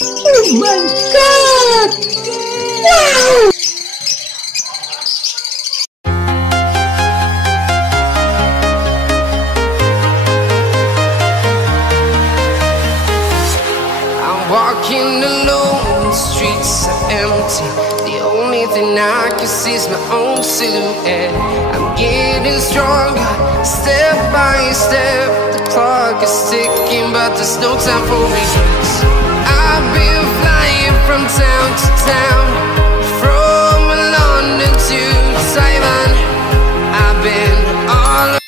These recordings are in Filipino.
Oh my God! Wow! I'm walking alone, the streets are empty. The only thing I can see is my own silhouette. I'm getting stronger, step by step. The clock is ticking, but there's no time for me. I've been flying from town to town, from London to Taiwan. I've been all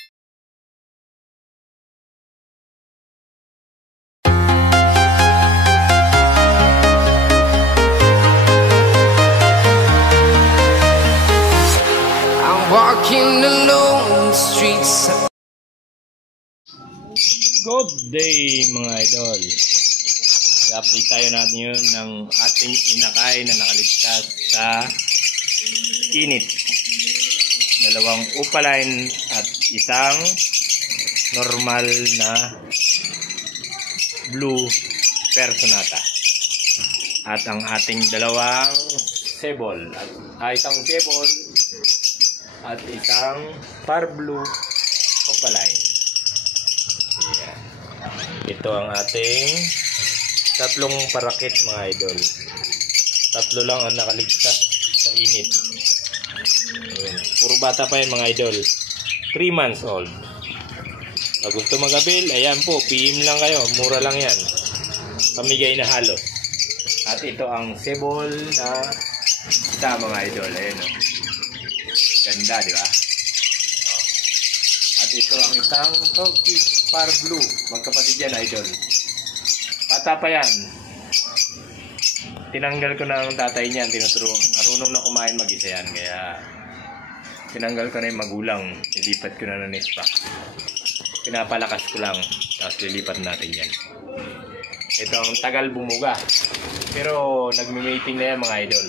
walking alone, the streets are... Good day mga idol. Mag-update tayo natin yun ng ating inakay na nakaligtas sa init. 2 Opaline at isang normal na blue Personata. At ang ating 2 Sebol isang Sebol at isang Par Blue Opaline. Ayan. Ito ang ating 3 parakit mga idol. 3 lang ang nakaligtas sa init. Ayan. Puro bata pa yan mga idol. 3 months old. Pag gusto mag-avail, ayan po, PM lang kayo. Mura lang yan. Pamigay na halos. At ito ang Sebol na isa mga idol. Ayan o. Ganda, di ba? At ito ang isang Turkish Par Blue. Magkapatid yan, idol. Bata pa yan. Tinanggal ko na ang tatay niyan. Tinuturo. Marunong na kumain mag-isa yan. Kaya tinanggal ko na yung magulang. Lilipat ko na ng nespa. Pinapalakas ko lang. Tapos lilipat natin yan. Ito ang tagal bumuga. Pero nagme-mating na yan mga idol.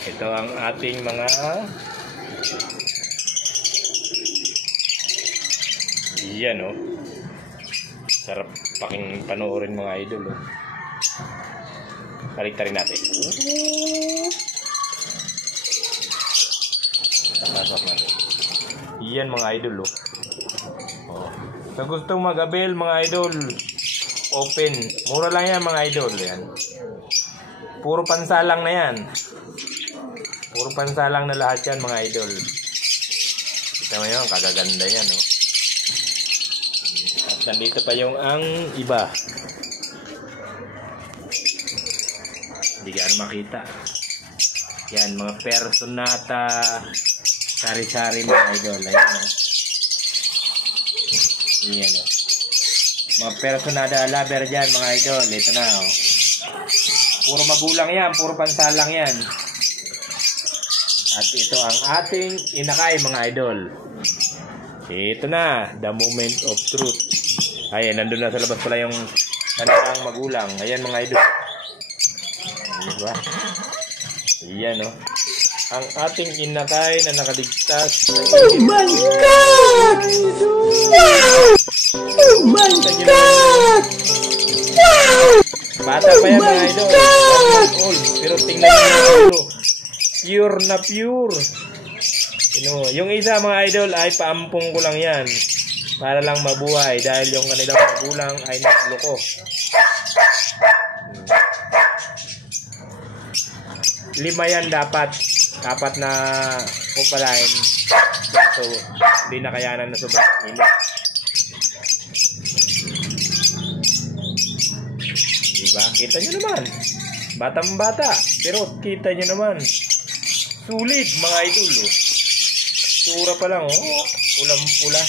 Ito ang ating mga yan o. Sarap paking panoorin mga idol o. Kaliktarin natin. Tapasok natin. Yan mga idol o. Sa gustong mag-avail mga idol, open. Mura lang yan mga idol. Yan. Puro pansalang na yan. Puro pansalang na lahat yan mga idol. Kita mo yun, kagaganda yan oh. At nandito pa yung ang iba. Hindi ka makita. Yan, mga Personata, sari-sari mga idol. Ayan oh. Yan oh. Mga Personata lover dyan mga idol. Ito na oh. Puro magulang yan, puro pansalang yan. At ito ang ating inakay mga idol. Ito na, the moment of truth. Ayan, nandun na sa labas pala yung kanilang magulang. Ayan mga idol. Diba? Ayan o. Ang ating inakay na nakaligtas. Oh my God! Wow! Oh my God! Wow! Bata pa yan mga idol. Old. Pero tingnan nyo yung ulo. Pure na pure. Yung isa mga idol ay paampong ko lang yan. Para lang mabuhay. Dahil yung kanilang magulang ay nagloko. 5 yan dapat. Dapat na Opaline. So, hindi na kayanan na sobrang init. Diba? Kita nyo naman. Batang bata. Pero kita nyo naman. Sulit mga idol. Oh. Sura pa lang. Oh. Pulang-pula.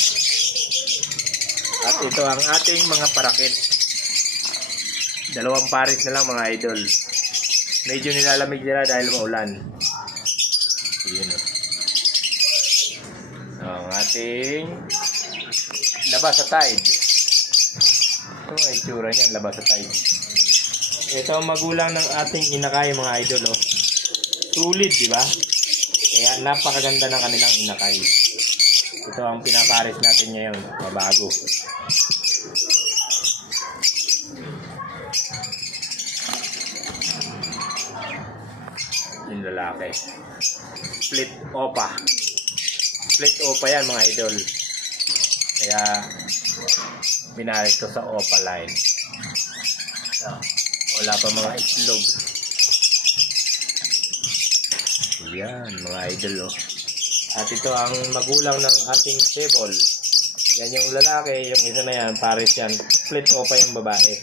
At ito ang ating mga parakit. 2 pares na lang mga idol. Medyo nilalamig nila dahil maulan. Ayan o. Ang ating labas sa tide. Ito ang itsura niyan, labas sa tide. Ito ang magulang ng ating inakay mga idol. Oh. Sulit, di ba? Kaya napakaganda ng kanilang inakay. Ito ang pinapares natin ngayon. Mabago. lalaki. Split opa. Split opa yan mga idol. Kaya binarik ko sa opa line. So, wala pa mga itlog. Yan mga idol oh. At ito ang magulang ng ating sable. Yan yung lalaki, yung isa na yan, pares yan. Split opa yung babae.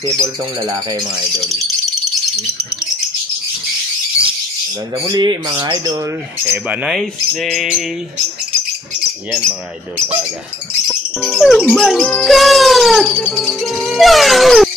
Sable tong lalaki mga idol. Hanggang sa muli mga idol. Have a nice day. Yan mga idol talaga. Oh my God! Wow!